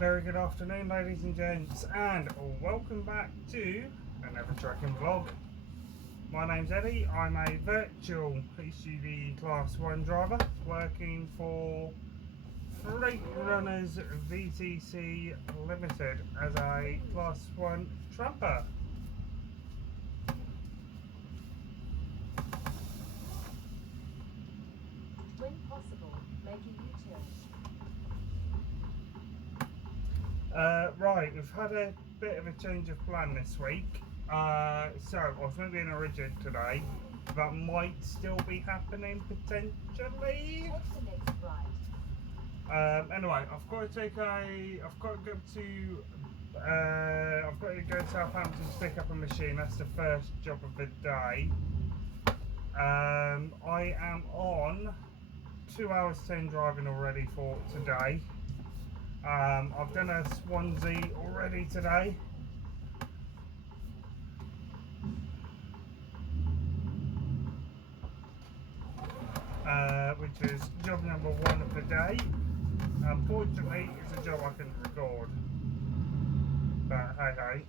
Very good afternoon, ladies and gents, and welcome back to another trucking vlog. My name's Eddie. I'm a virtual HGV Class 1 driver working for Freight Runners VTC Limited as a Class 1 tramper. When possible, make a U-turn. Right, we've had a bit of a change of plan this week. So I was meant to be in a rigid today. That might still be happening potentially. Take the next right. Anyway, I've got to go to Southampton to pick up a machine. That's the first job of the day. I am on 2 hours 10 driving already for today. I've done a Swansea already today. Which is job number 1 of the day. Unfortunately, it's a job I can record. But hey.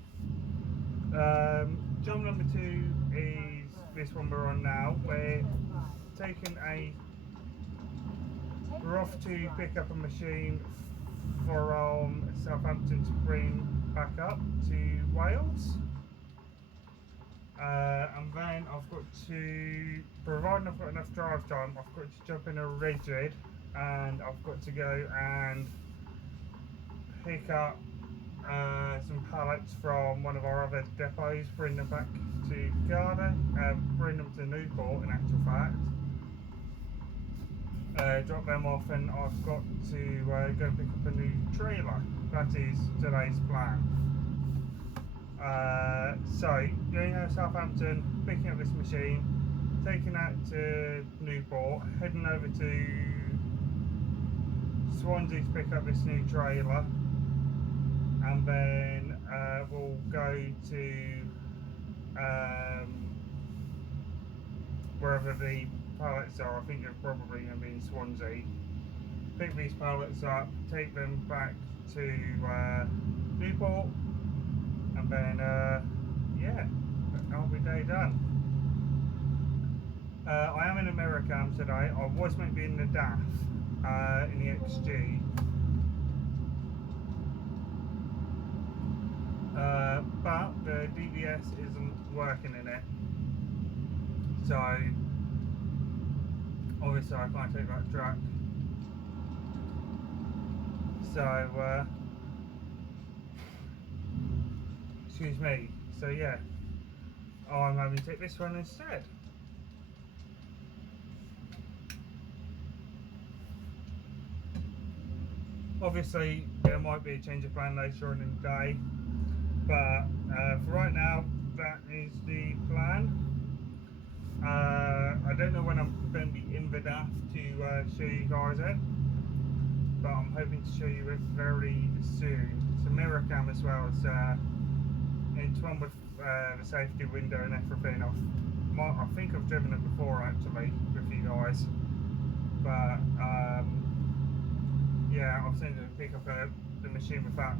Job number 2 is this one we're on now. We're off to pick up a machine from Southampton to bring back up to Wales. And then I've got to, providing I've got enough drive time, I've got to jump in a rigid and I've got to go and pick up some pallets from one of our other depots, bring them back to Gandhi, bring them to Newport in actual fact. Drop them off, and I've got to go and pick up a new trailer. That is today's plan. So going out to Southampton, picking up this machine, taking that to Newport, heading over to Swansea to pick up this new trailer, and then we'll go to wherever the pallets are. I think they're probably going to be in Swansea. Pick these pallets up, take them back to Newport, and then yeah, that'll be day done. I am in America today. I was meant to be in the DAF in the XG, but the DVS isn't working in it, so obviously I can't take that track. So excuse me. So yeah, I'm having to take this one instead. Obviously there might be a change of plan later on in the day, but for right now that is the plan. I don't know when I'm going to be in the DAF to show you guys it, but I'm hoping to show you it very soon. It's a mirror cam as well. It's one with the safety window and everything. I think I've driven it before actually with you guys, but yeah, I've seen it pick up the machine with that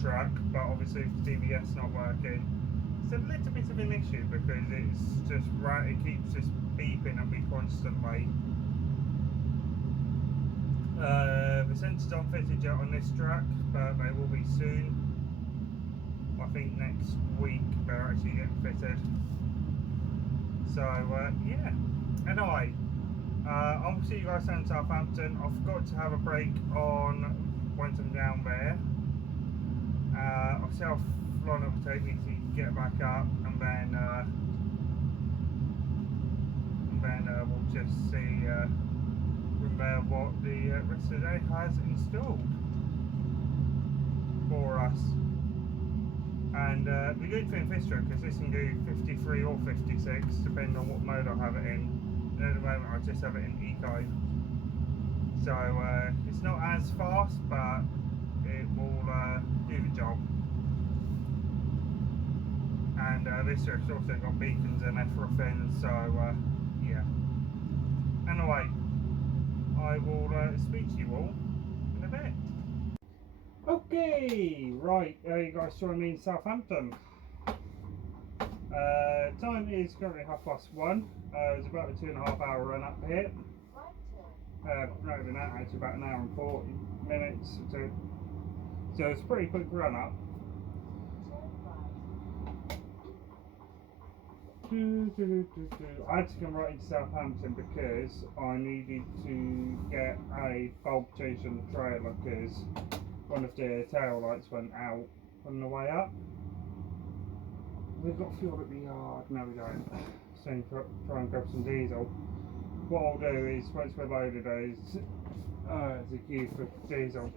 truck, but obviously if the DVS not working, it's a little bit of an issue because it's just right, it keeps just beeping at me constantly. The sensors aren't fitted yet on this truck, but they will be soon. I think next week they're actually getting fitted. So yeah, anyway, I'll see you guys down in Southampton. I've got to have a break on once I'm down there. I'll see how long it will take me to get back up, and then we'll just see from there what the rest of the day has installed for us. And the good thing with this truck is this can do 53 or 56 depending on what mode I have it in. And at the moment I just have it in eco, so it's not as fast, but it will do the job. And this truck's also got beacons and everything, so yeah. Anyway, I will speak to you all in a bit. Okay, right, you guys join me in Southampton. Time is currently 1:30. It's about a 2.5 hour run up here. Right turn. Not even that, actually about an hour and 40 minutes. So it's a pretty quick run up. I had to come right into Southampton because I needed to get a bulb change on the trailer because one of the tail lights went out on the way up. We've got fuel at the yard. No, we don't. So try and grab some diesel. What I'll do is once we're loaded, the queue for diesel.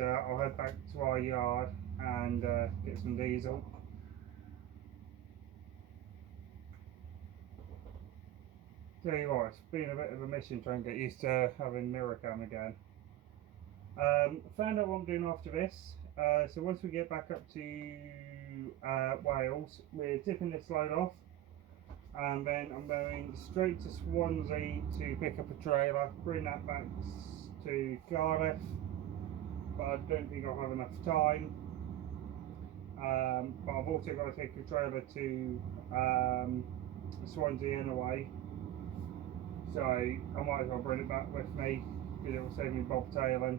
I'll head back to our yard and get some diesel. Tell you what, it's been a bit of a mission trying to get used to having mirror cam again. Found out what I'm doing after this. So once we get back up to Wales, we're tipping this load off, and then I'm going straight to Swansea to pick up a trailer, bring that back to Cardiff, but I don't think I'll have enough time. But I've also got to take a trailer to Swansea anyway, so I might as well bring it back with me because it will save me bobtailing.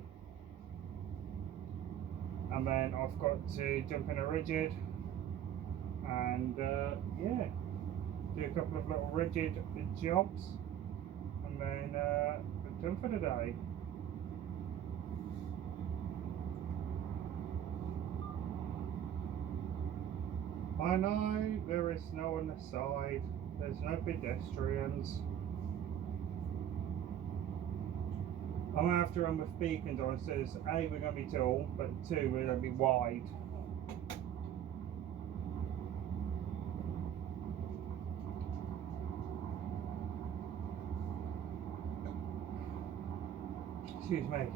And then I've got to jump in a rigid and yeah, do a couple of little rigid jobs, and then we're done for the day. I know there is snow on the side, there's no pedestrians. I'm going to have to run with beacons on, so A, we're going to be tall, but 2, we're going to be wide. Excuse me.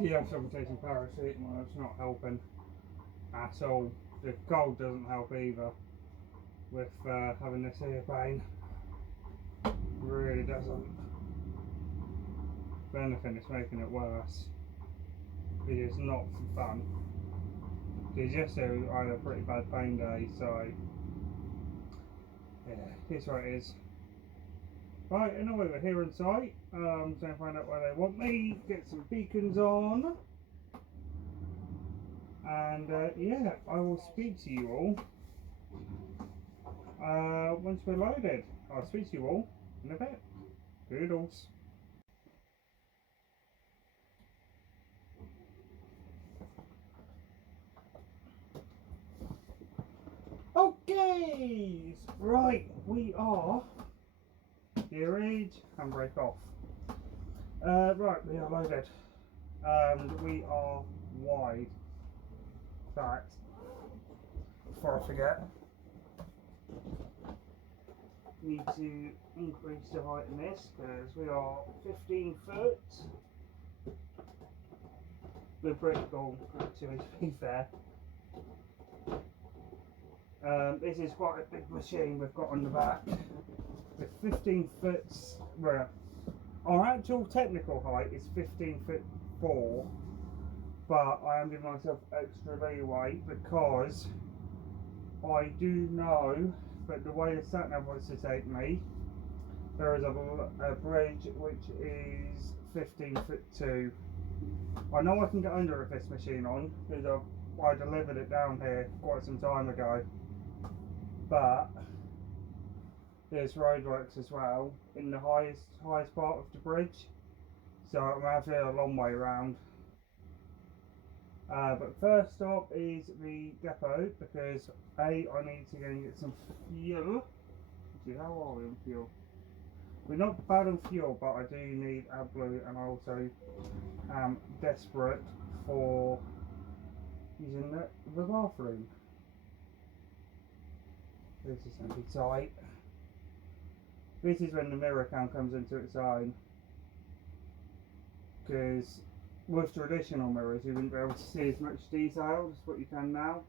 Yeah, I'm taking paracetamol, it's not helping at all. The cold doesn't help either with having this ear pain. Really doesn't. If anything, it's making it worse. It is not for fun. Because yesterday I had a pretty bad pain day, so yeah, here's what it is. Right, anyway, we're here in sight. So I find out where they want me, get some beacons on, and yeah, I will speak to you all once we're loaded. I'll speak to you all in a bit. Doodles. Okay, right, we are geared, handbrake off. Right, we are loaded, and we are wide. Right, before I forget, need to increase the height in this because we are 15 foot. We're pretty cool, actually, to be fair. This is quite a big machine we've got on the back. With 15 foot, well, our actual technical height is 15 foot 4, but I am giving myself extra leeway because I do know that the way the sat nav wants to take me, there is a bridge which is 15 foot 2. I know I can get under with this machine on because I delivered it down here quite some time ago, but there's roadworks as well in the highest part of the bridge, so I'm going to have to go a long way around. But first stop is the depot because I need to go and get some fuel. How are we on fuel? We're not bad on fuel, but I do need AdBlue, and I also am desperate for using the bathroom. This is going to be tight. This is when the mirror cam comes into its own, because with traditional mirrors you wouldn't be able to see as much detail as what you can now.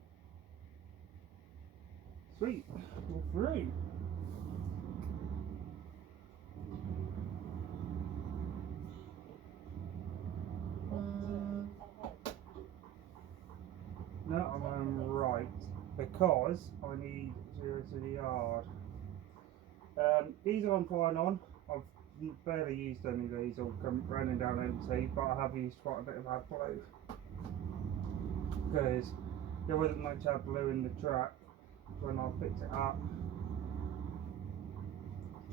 Sweet, we're through. No, I'm right because I need to go to the yard. Diesel I'm fine on. I've barely used any diesel, come running down empty, but I have used quite a bit of AdBlue because there wasn't much AdBlue in the truck when I picked it up.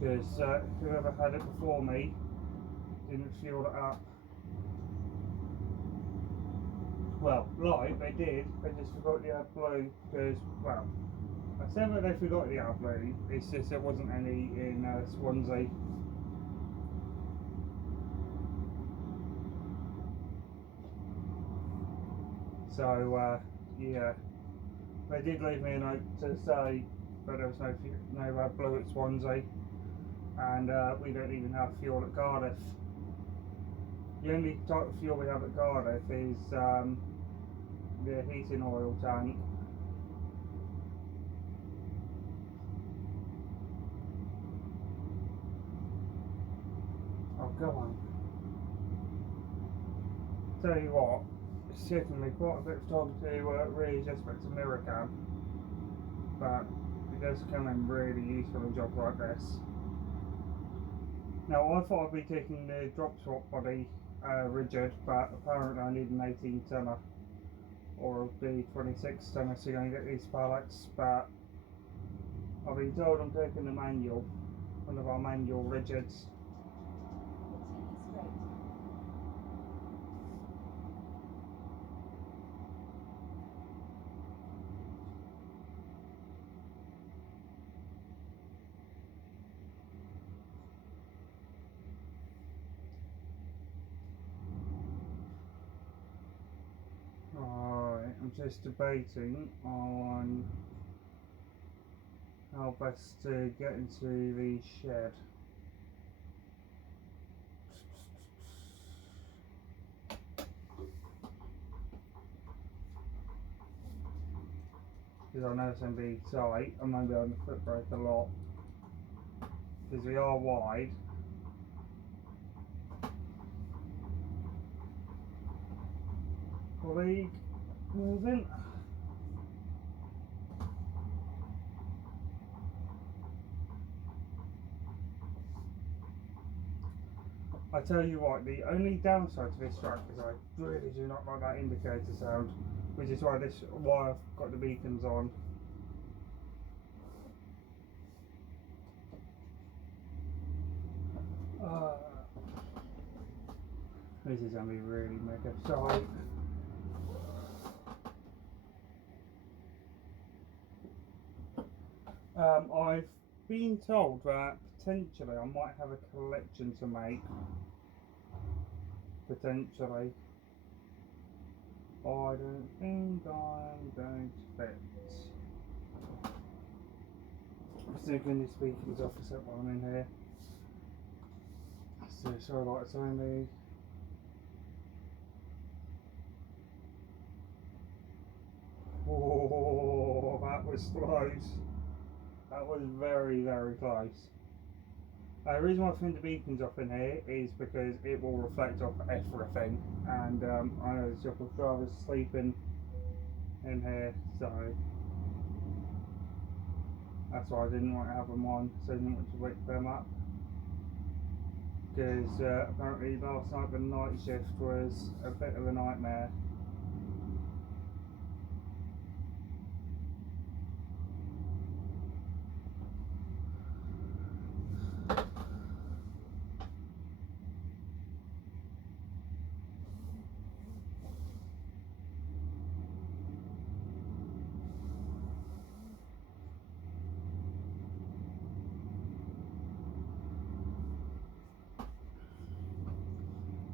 Because whoever had it before me didn't fuel it up. Well, like they did, they just forgot the AdBlue because, well, I said that they forgot the AdBlue, it's just there wasn't any in Swansea. So, yeah, they did leave me a note to say that there was no AdBlue at Swansea, and we don't even have fuel at Cardiff. The only type of fuel we have at Cardiff is the heating oil tank. Oh, go on. Tell you what, it's taken me quite a bit of time to really just fix a mirror cam, but it does come in really useful in jobs like this. Now I thought I'd be taking the drop swap body rigid, but apparently I need an 18 tonner or the 26 tonner to go and get these pallets, but I've been told I'm taking the manual, one of our manual rigids. Continue straight. Alright, I'm just debating on how best to get into the shed. Because I know it's going to be tight, I'm going to be on the foot brake a lot. Because we are wide. Colleague, moving. I tell you what, the only downside to this truck is I really do not like that indicator sound, which is why I've got the beacons on. This is going to be really mega tight. I've been told that potentially I might have a collection to make. Potentially. I don't think I'm going to fit. I'm sticking the speakers off a sec while I'm in here. So sorry about the timing. Oh, that was close. That was very, very close. The reason why I turned the beacons off in here is because it will reflect off everything, and I know there's a couple of drivers sleeping in here, so that's why I didn't want to have them on, so I didn't want to wake them up. Because apparently last night the night shift was a bit of a nightmare.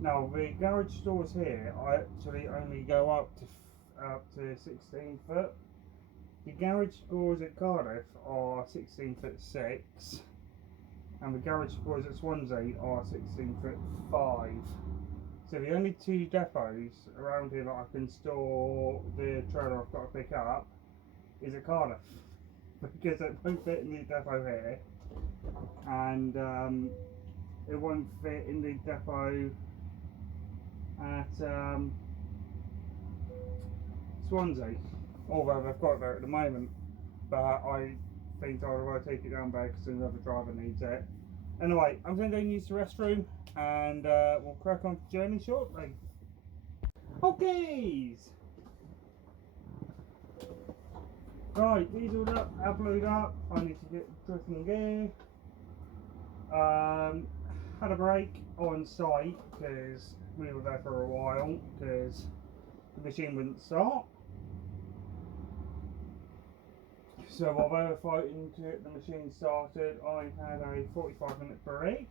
Now the garage doors here, I actually only go up to 16 foot. The garage doors at Cardiff are 16 foot 6, and the garage doors at Swansea are 16 foot 5. So the only two depots around here that I can store the trailer I've got to pick up is at Cardiff, because it won't fit in the depot here, and it won't fit in the depot at Swansea, although they've got it there at the moment, but I think I'd rather take it down there because another driver needs it. Anyway, I'm going to go and use the restroom, and we'll crack on the journey shortly. Okay. Right, dieseled up, upload up. I need to get drifting gear. Had a break on site because we were there for a while because the machine wouldn't start. So while they were fighting to get the machine started, I had a 45-minute break.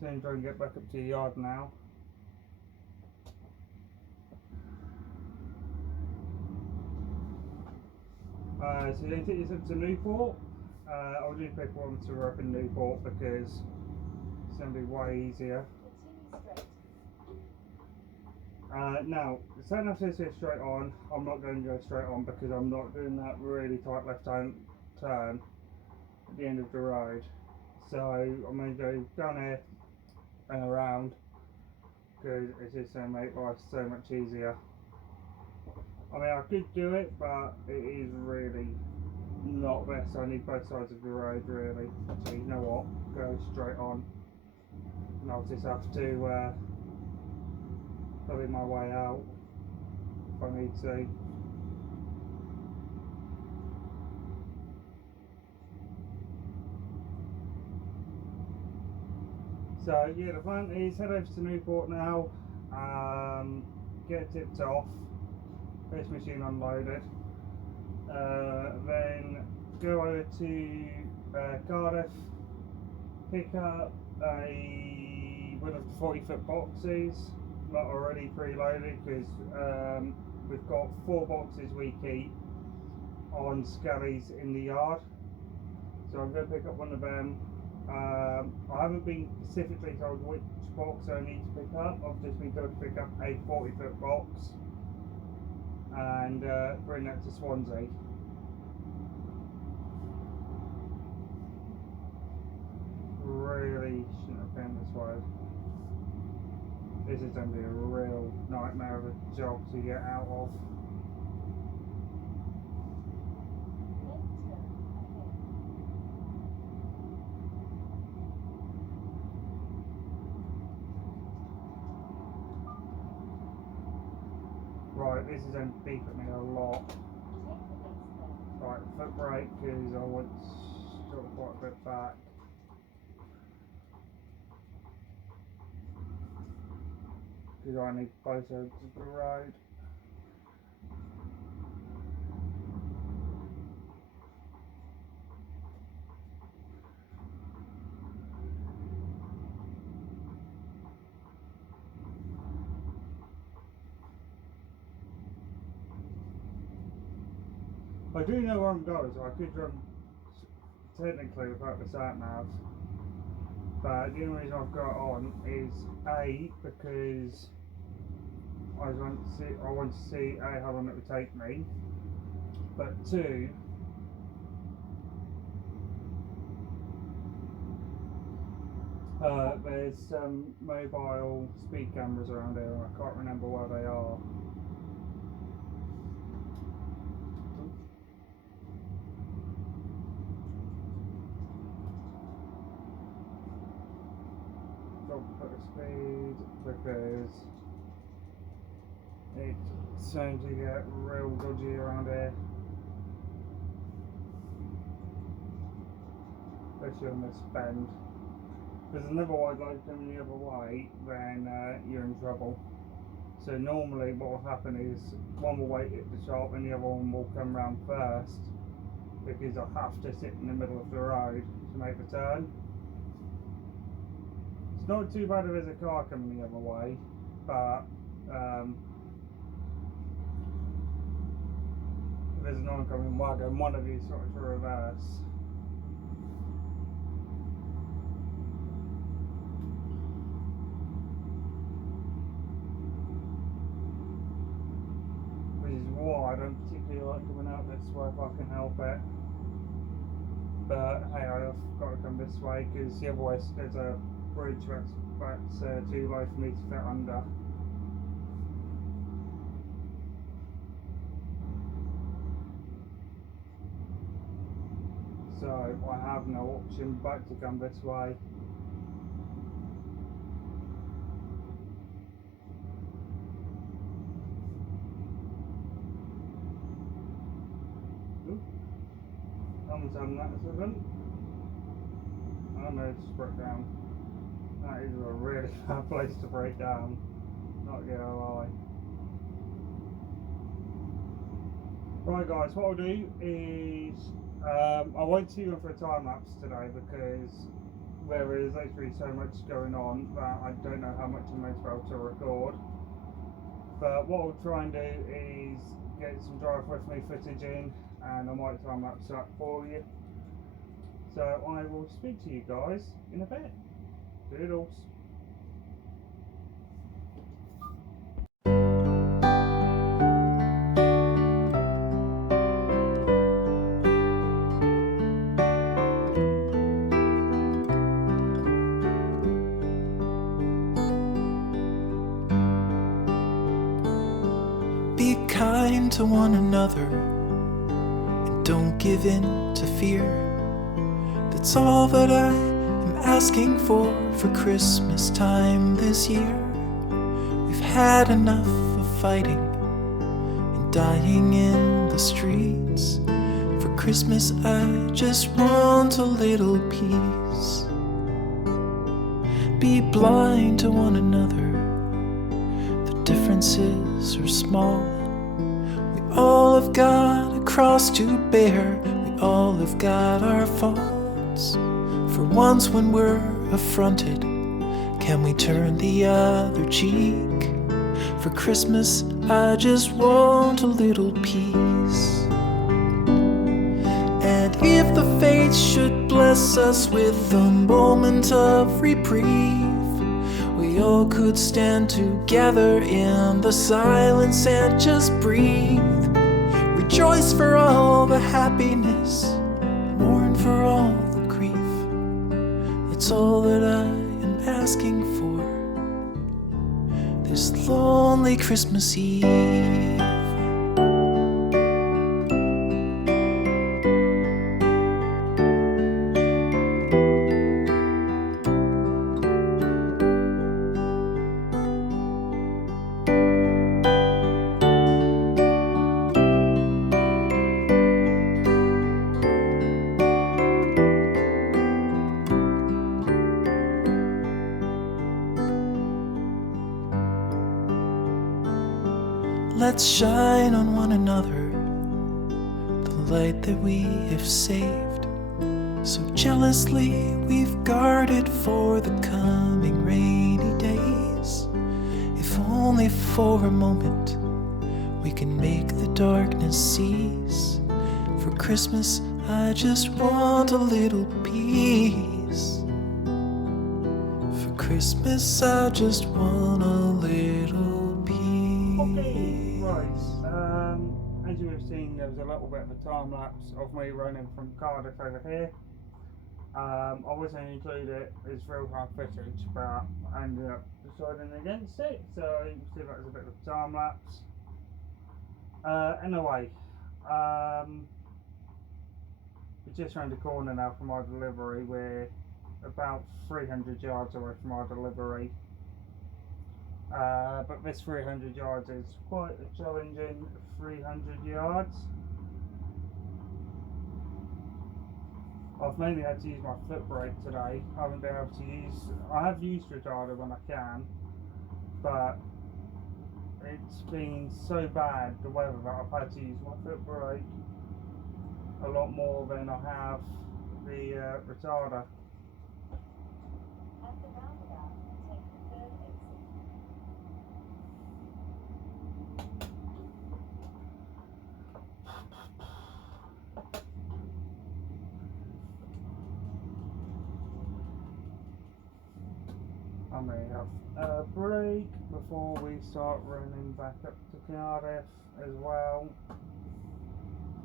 So I'm trying to get back up to the yard now. So then take this up to Newport. I'll do paper one to up in Newport because it's going to be way easier. Continue straight. Now, the sat nav says here straight on. I'm not going to go straight on because I'm not doing that really tight left-hand turn at the end of the road. So I'm going to go down here and around because it's just going to make life so much easier. I mean, I could do it, but it is really not best. I need both sides of the road really. So you know what? Go straight on, and I'll just have to probably my way out if I need to. So yeah, the plan is head over to Newport now, get it tipped off, this machine unloaded, then go over to Cardiff, pick up one of the 40-foot boxes, not already preloaded because we've got 4 boxes we keep on scullies in the yard, so I'm going to pick up one of them. I haven't been specifically told which box I need to pick up. I've just been told to pick up a 40-foot box and bring that to Swansea. Really shouldn't have been this way. This is going to be a real nightmare of a job to get out of. Right, this is going to beep at me a lot. Right, foot brake because I want sort of quite a bit back. Because I need both sides of the road. I do know where I'm going, so I could run technically without the sat nav. But the only reason I've got it on is A, because I want to see A, how long it would take me, but 2, there's some mobile speed cameras around here and I can't remember where they are. Drop the speed because it's starting to get real dodgy around here, especially on this bend. Because another wide load coming the other way, then you're in trouble. So normally what will happen is one will wait at the shop and the other one will come round first, because I have to sit in the middle of the road to make the turn. It's not too bad if there's a car coming the other way, but if there's an oncoming wagon, one of you sort of to reverse. Which is why I don't particularly like coming out this way if I can help it. But hey, I've got to come this way because otherwise there's a bridge that's too low for me to fit under. So I have no option but to come this way. Almost had an accident. I know it's broke down. That is a really bad place to break down. Not gonna lie. Right guys, what I'll do is I won't see you for a time lapse today because there is literally so much going on that I don't know how much I'm going to be able to record. But what I'll try and do is get some drive with me footage in, and I might time lapse that for you. So I will speak to you guys in a bit. Doodles. Be kind to one another and don't give in to fear. That's all that I am asking for Christmas time this year. We've had enough of fighting and dying in the streets. For Christmas I just want a little peace. Be blind to one another. The differences are small. We all have got a cross to bear. We all have got our faults. For once when we're affronted, can we turn the other cheek? For Christmas I just want a little peace. And if the fates should bless us with a moment of reprieve, we all could stand together in the silence and just breathe. Rejoice for all the happiness, mourn for all the grief. That's all that I am asking for this lonely Christmas Eve. Let's shine on one another the light that we have saved. So jealously we've guarded for the coming rainy days. If only for a moment we can make the darkness cease. For Christmas I just want a little peace. For Christmas I just want a little peace. As you have seen, there was a little bit of a time lapse of me running from Cardiff over here. I wasn't include it as real time footage, but I ended up deciding against it, so you can see that was a bit of a time lapse. Anyway, we're just around the corner now from our delivery. We're about 300 yards away from our delivery. But this 300 yards is quite a challenging 300 yards. I've mainly had to use my foot brake today. I haven't been able to I have used retarder when I can, but it's been so bad, the weather, that I've had to use my foot brake a lot more than I have the retarder. At the roundabout, take the third exit. I may have a break before we start running back up to Cardiff as well.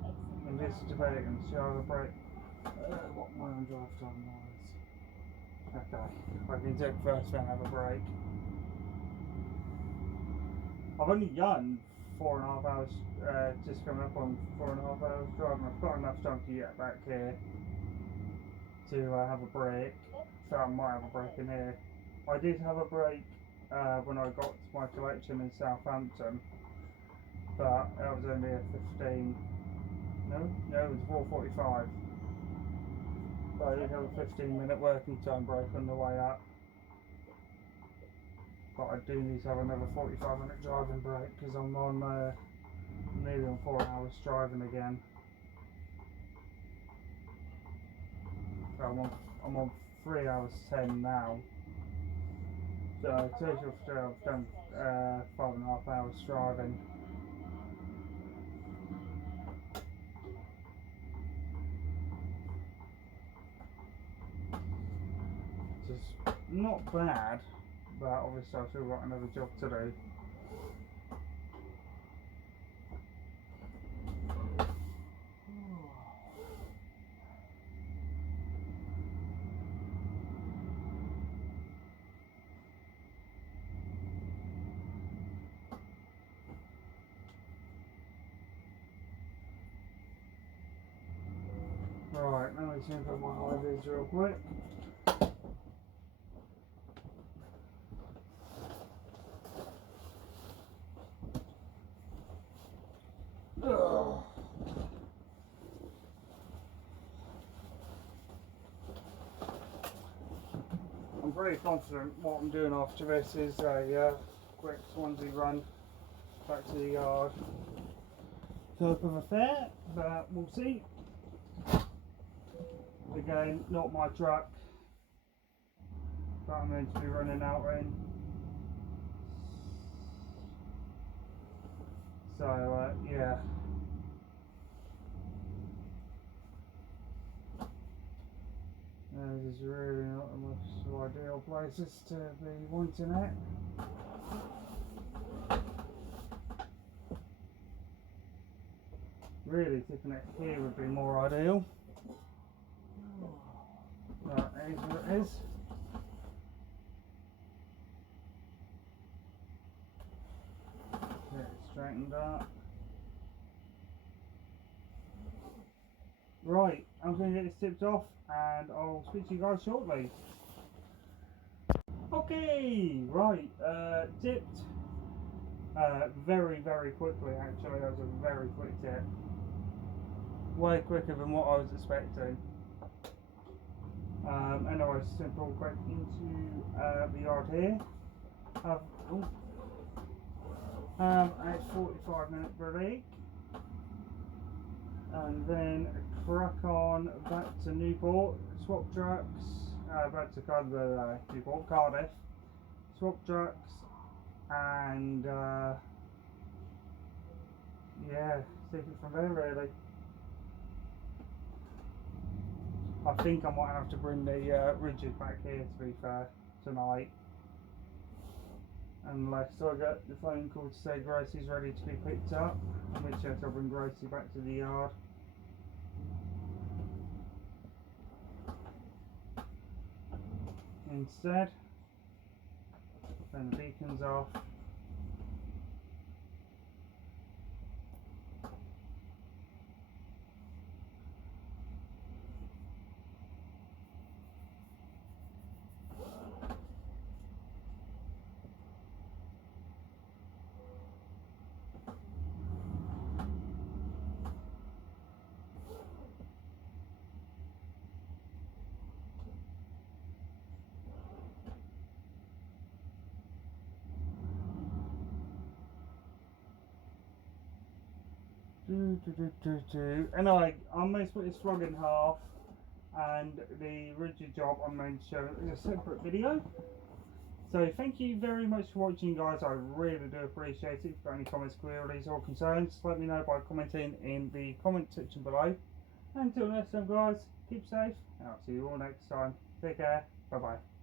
Exit I'm just roundabout. debating, should I have a break what my own drive time was. Okay, I can take first, then have a break. I've only done 4.5 hours, just coming up on 4.5 hours driving. I've got enough time to get back here to have a break, so I might have a break in here. I did have a break when I got to my collection in Southampton, but that was only a 15. No, it was 4:45. But I did have a 15-minute working time break on the way up. But I do need to have another 45-minute driving break because I'm on nearly on 4 hours driving again. So I'm on 3 hours 10 now. So total I've done 5.5 hours driving. Which is not bad, but obviously I've still got another job to do. Right, now let's look at my high vis real quick. Ugh. I'm pretty confident what I'm doing after this is a quick Swansea run back to the yard. Type of affair, but we'll see. Again, not my truck that I'm meant to be running out in. So yeah. This is really not the most ideal places to be wanting it. Really tipping it here would be more ideal. Right, here's what it is. Get it straightened up. Right, I'm going to get this tipped off and I'll speak to you guys shortly. Okay, right, tipped very, very quickly actually. That was a very quick tip. Way quicker than what I was expecting. Anyway, simple quick into the yard here. A 45-minute break. And then crack on back to Newport, swap trucks, back to Newport, Cardiff, swap trucks, and yeah, take it from there really. I think I might have to bring the rigid back here to be fair, tonight. Unless I get the phone call to say Gracie's ready to be picked up, in which case I'll bring Gracie back to the yard. Instead, turn the beacons off. Anyway, I'm going to split this vlog in half, and the rigid job I'm going to show in a separate video. So thank you very much for watching, guys. I really do appreciate it. If you've got any comments, queries or concerns, let me know by commenting in the comment section below. Until next time, guys, keep safe and I'll see you all next time. Take care. Bye bye.